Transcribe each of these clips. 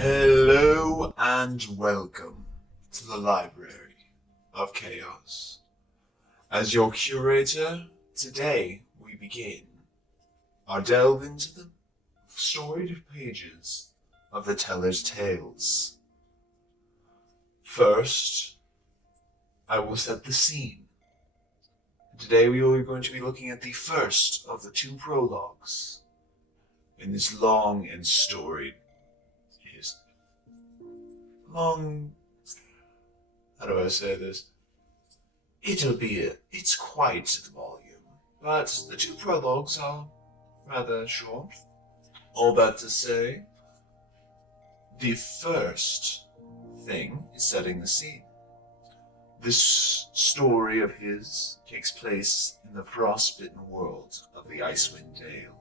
Hello and welcome to the Library of Chaos. As your curator, today we begin our delve into the storied pages of the Teller's Tales. First, I will set the scene. Today we are going to be looking at the first of the two prologues in this long and storied how do I say this? It's quite the volume, but the two prologues are rather short. All that to say, the first thing is setting the scene. This story of his takes place in the frostbitten world of the Icewind Dale.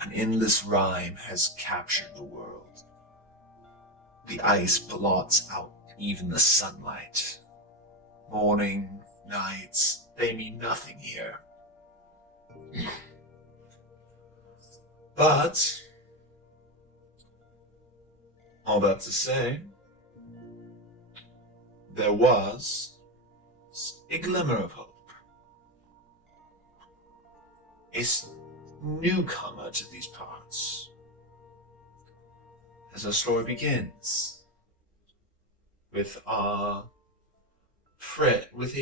An endless rime has captured the world. The ice blots out even the sunlight. Morning, nights, they mean nothing here. But, all that to say, there was a glimmer of hope. A newcomer to these parts. As our story begins with a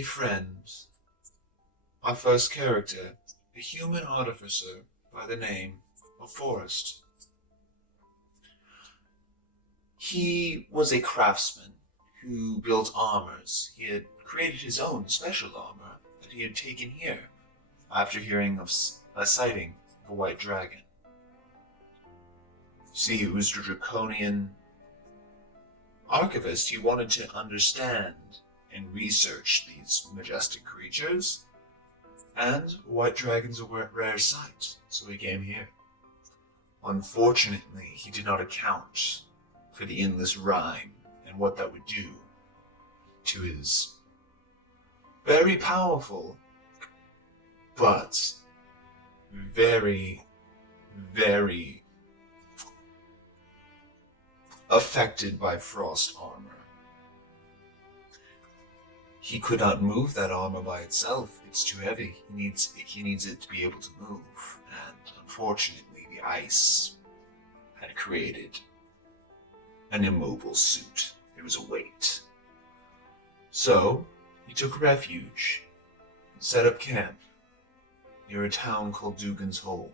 friend, our first character, a human artificer by the name of Forrest. He was a craftsman who built armors. He had created his own special armor that he had taken here after hearing of a sighting of a white dragon. See, he was a draconian archivist. He wanted to understand and research these majestic creatures, and white dragons are a rare sight, so he came here. Unfortunately, he did not account for the endless rime and what that would do to his very powerful, but very, very affected by frost armor. He could not move that armor by itself. It's too heavy. He needs it to be able to move. And unfortunately, the ice had created an immobile suit. It was a weight. So, he took refuge and set up camp near a town called Dougan's Hole.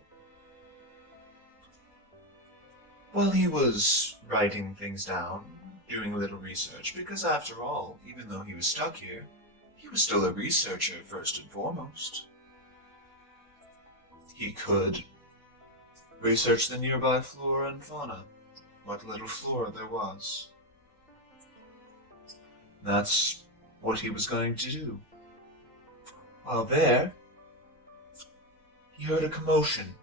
While he was writing things down, doing a little research, because after all, even though he was stuck here, he was still a researcher first and foremost. He could research the nearby flora and fauna, what little flora there was. That's what he was going to do. While there, he heard a commotion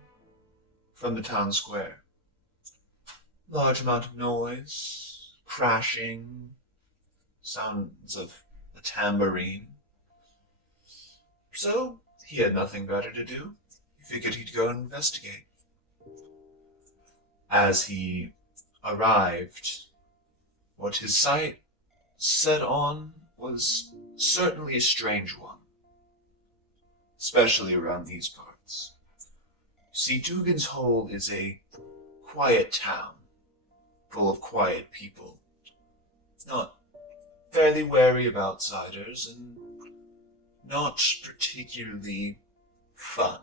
from the town square. Large amount of noise, crashing, sounds of a tambourine. So, he had nothing better to do. He figured he'd go and investigate. As he arrived, what his sight set on was certainly a strange one, especially around these parts. See, Dougan's Hole is a quiet town, full of quiet people, not fairly wary of outsiders, and not particularly fun.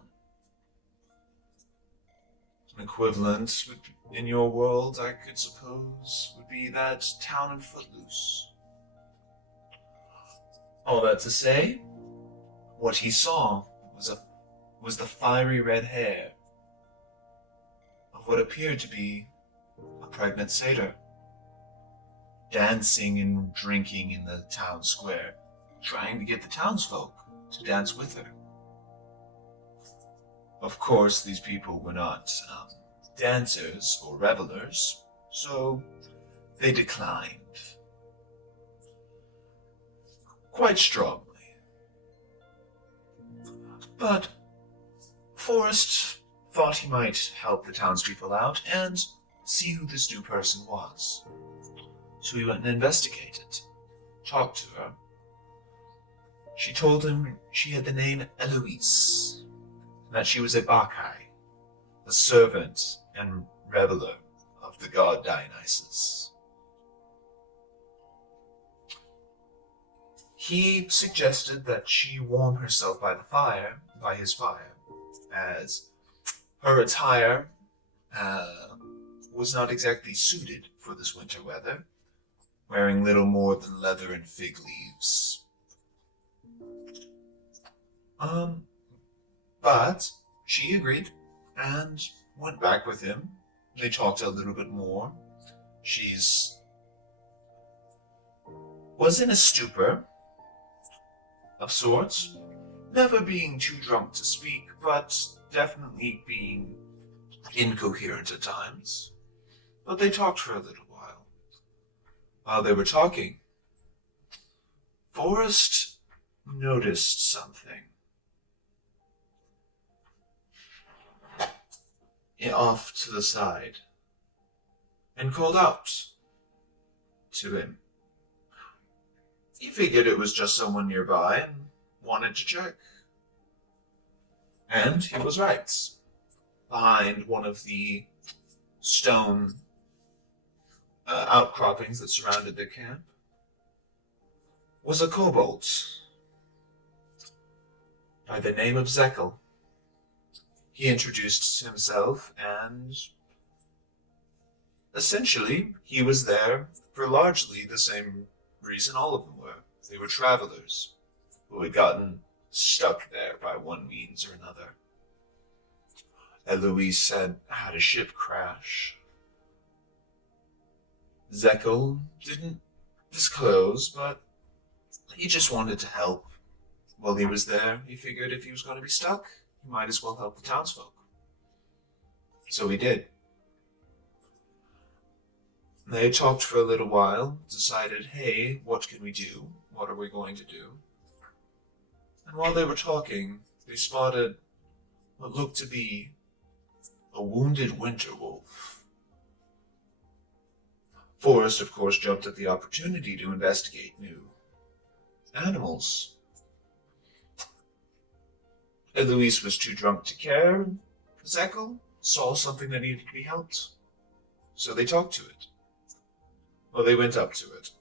An equivalent in your world, I could suppose, would be that town in Footloose. All that to say, what he saw was the fiery red hair of what appeared to be a pregnant satyr, dancing and drinking in the town square, trying to get the townsfolk to dance with her. Of course, these people were not dancers or revelers, so they declined quite strongly. But Forrest thought he might help the townspeople out and see who this new person was. So he went and investigated, talked to her. She told him she had the name Eloise, and that she was a Bacchae, a servant and reveler of the god Dionysus. He suggested that she warm herself by his fire, as her attire was not exactly suited for this winter weather, wearing little more than leather and fig leaves. But she agreed and went back with him. They talked a little bit more. Was in a stupor of sorts, never being too drunk to speak, but definitely being incoherent at times. But they talked for a little while. While they were talking, Forrest noticed something off to the side and called out to him. He figured it was just someone nearby and wanted to check. And he was right. Behind one of the stone outcroppings that surrounded their camp was a kobold by the name of Zekel. He introduced himself, and essentially he was there for largely the same reason all of them were. They were travelers who had gotten stuck there by one means or another. Eloise had a ship crash. Zekel didn't disclose, but he just wanted to help. While he was there, he figured if he was going to be stuck, he might as well help the townsfolk. So he did. They talked for a little while, decided, hey, what can we do? What are we going to do? And while they were talking, they spotted what looked to be a wounded winter wolf. Forrest, of course, jumped at the opportunity to investigate new animals. Eloise was too drunk to care. Zekel saw something that needed to be helped. So they talked to it. Well, they went up to it.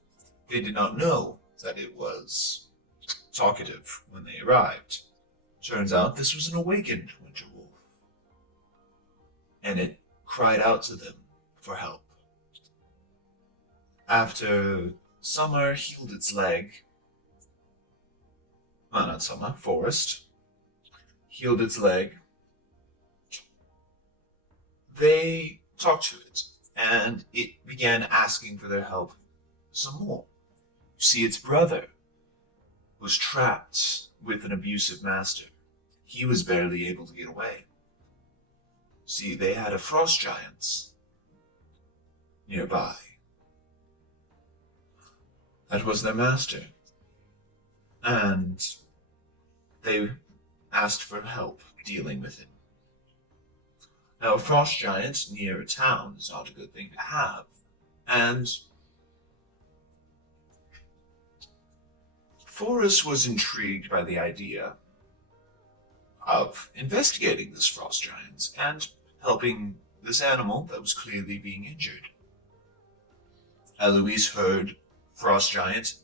They did not know that it was talkative when they arrived. Turns out this was an awakened winter wolf. And it cried out to them for help. After Summer healed its leg, well, not Summer, Forrest, healed its leg, they talked to it, and it began asking for their help some more. You see, its brother was trapped with an abusive master. He was barely able to get away. See, they had a frost giant nearby. That was their master. And they asked for help dealing with him. Now, a frost giant near a town is not a good thing to have. And Forrest was intrigued by the idea of investigating this frost giant and helping this animal that was clearly being injured. Eloise heard frost giant,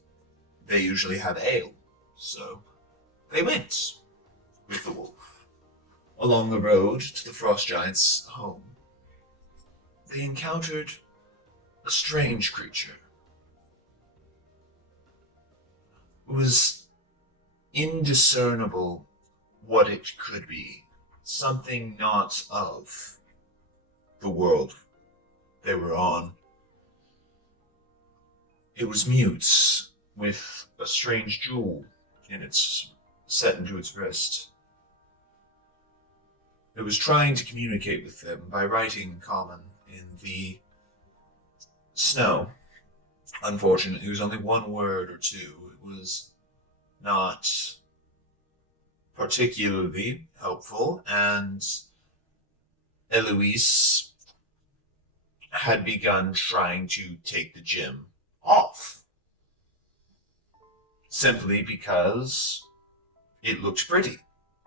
they usually have ale, so they went with the wolf along the road to the frost giant's home. They encountered a strange creature. It was indiscernible what it could be. Something not of the world they were on. It was mute, with a strange jewel set into its wrist. It was trying to communicate with them by writing common in the snow. Unfortunately, it was only one word or two. It was not particularly helpful, and Eloise had begun trying to take the gym off, simply because it looked pretty,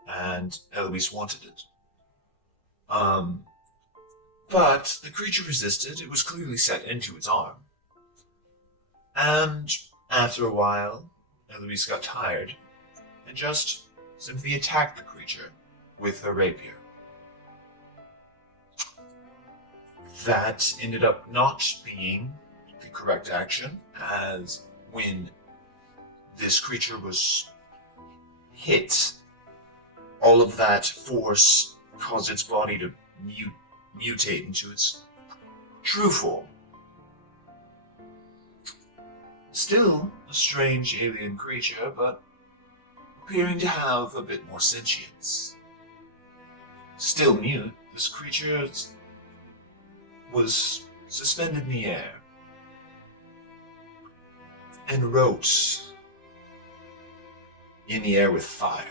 and Eloise wanted it. But the creature resisted. It was clearly set into its arm. And after a while, Eloise got tired and just simply attacked the creature with her rapier. That ended up not being the correct action, as when this creature was hit, all of that force caused its body to mutate into its true form. Still a strange alien creature, but appearing to have a bit more sentience. Still mute, this creature was suspended in the air and wrote in the air with fire.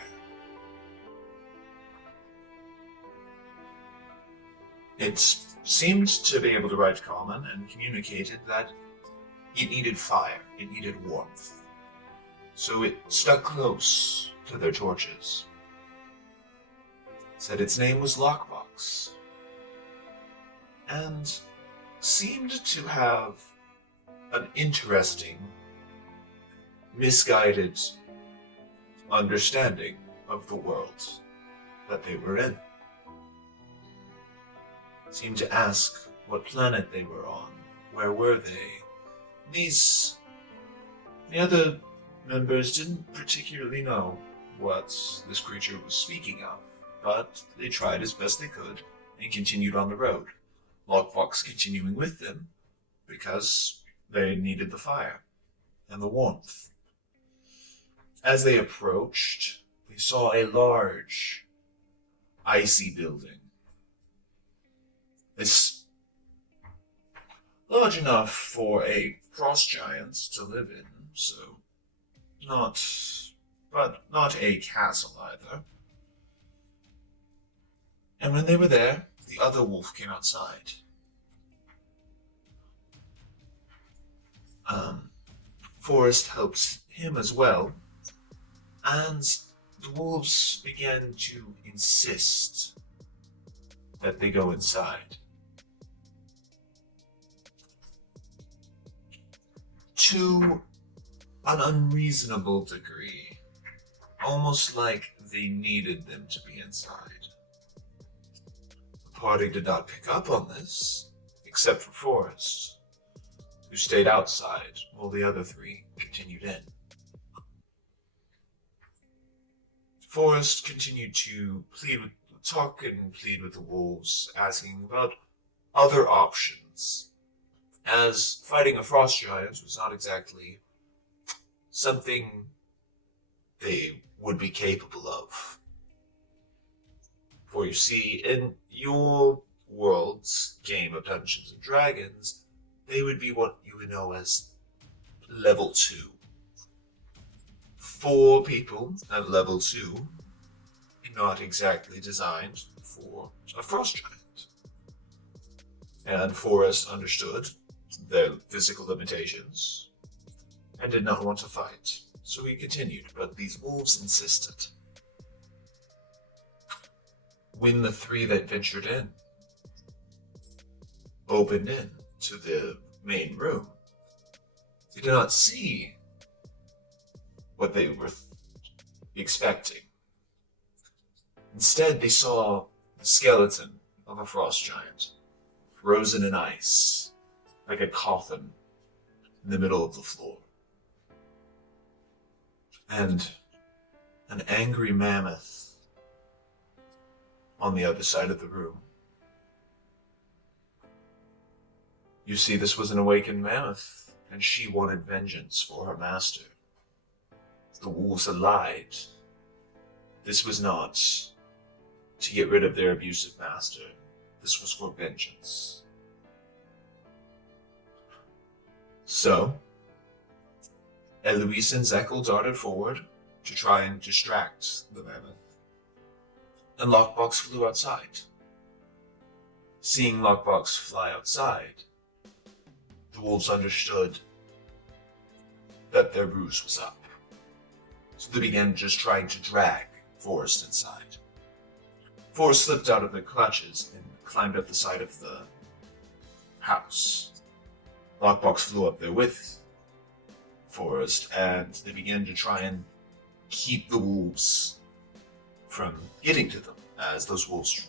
It seemed to be able to write common and communicated that it needed fire, it needed warmth. So it stuck close to their torches. It said its name was Lockbox, and seemed to have an interesting, misguided understanding of the world that they were in. Seemed to ask what planet they were on, where were they. The other members didn't particularly know what this creature was speaking of, but they tried as best they could and continued on the road. Lockbox continuing with them because they needed the fire and the warmth. As they approached, they saw a large, icy building. It's large enough for a frost giant to live in, so not a castle either. And when they were there, the other wolf came outside. Forrest helped him as well, and the wolves began to insist that they go inside. To an unreasonable degree, almost like they needed them to be inside. The party did not pick up on this, except for Forrest, who stayed outside while the other three continued in. Forrest continued to talk and plead with the wolves, asking about other options, as fighting a frost giant was not exactly something they would be capable of. For you see, in your world's game of Dungeons and Dragons, they would be what you would know as level 2. 4 people at level 2, not exactly designed for a frost giant. And Forrest understood their physical limitations and did not want to fight, so he continued, but these wolves insisted. When the 3 that ventured in opened in to the main room, they did not see what they were expecting. Instead, they saw the skeleton of a frost giant, frozen in ice, like a coffin in the middle of the floor. And an angry mammoth on the other side of the room. You see, this was an awakened mammoth, and she wanted vengeance for her master. The wolves had lied. This was not to get rid of their abusive master. This was for vengeance. So, Eloise and Zekel darted forward to try and distract the mammoth, and Lockbox flew outside. Seeing Lockbox fly outside, the wolves understood that their ruse was up. So they began just trying to drag Forrest inside. Forrest slipped out of their clutches and climbed up the side of the house. Lockbox flew up there with Forrest, and they began to try and keep the wolves from getting to them, as those wolves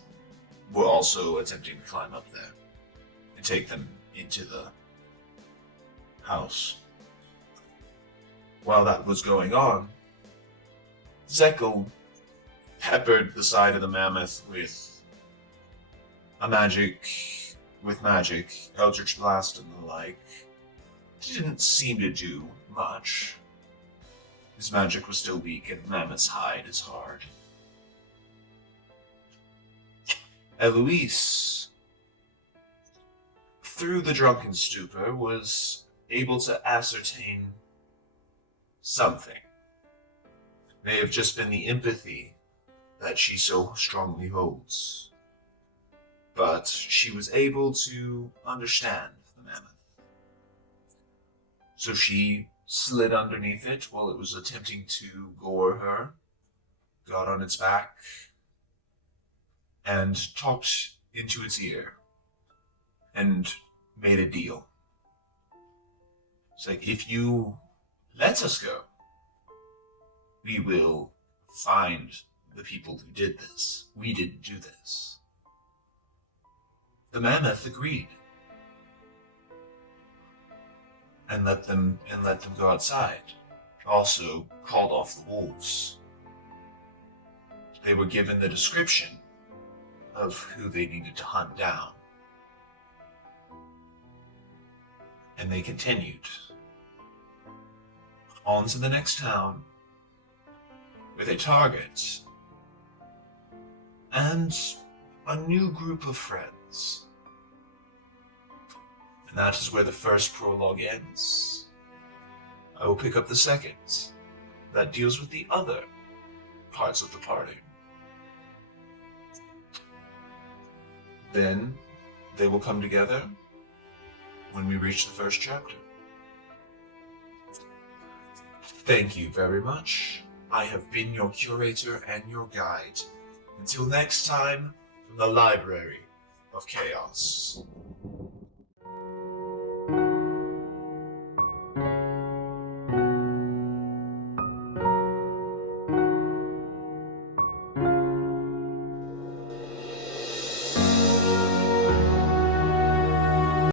were also attempting to climb up there and take them into the house. While that was going on, Zekel peppered the side of the mammoth with magic, Eldritch Blast and the like. Didn't seem to do much. His magic was still weak, and mammoth's hide is hard. Eloise, through the drunken stupor, was able to ascertain something. May have just been the empathy that she so strongly holds. But she was able to understand the mammoth. So she slid underneath it while it was attempting to gore her, got on its back, and talked into its ear, and made a deal. It's like, if you let us go, we will find the people who did this. We didn't do this. The mammoth agreed, and let them go outside. Also called off the wolves. They were given the description of who they needed to hunt down, and they continued on to the next town with a target and a new group of friends. And that is where the first prologue ends. I will pick up the second, that deals with the other parts of the party. Then they will come together when we reach the first chapter. Thank you very much. I have been your curator and your guide. Until next time, from the Library of Chaos.